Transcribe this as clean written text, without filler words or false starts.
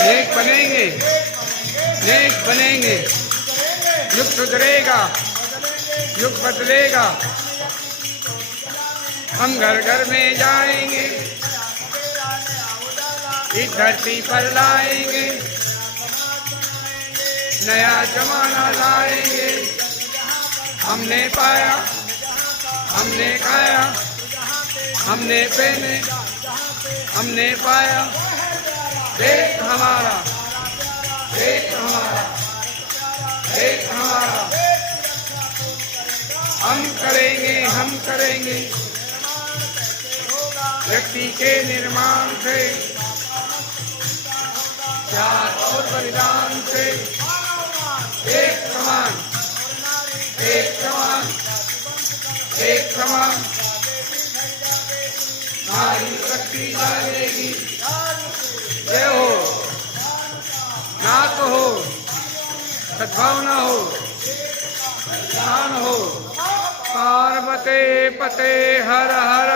एक बनेंगे, नेक बनेंगे, युग सुधरेगा, युग बदलेगा। हम घर घर में जाएंगे, इस धरती पर लाएंगे, नया जमाना लाएंगे। हमने पाया, हमने खाया, हमने पहने, हमने पाया। देश हमारा, देश हमारा, देश हमारा। हम करेंगे, हम करेंगे। व्यक्ति के निर्माण से, त्याग और बलिदान से, एक समान, एक समान, एक समान। नारी शक्ति जागेगी। जय हो, नाथ हो, सद्भावना हो, ध्यान हो। पार्वते पते हर हर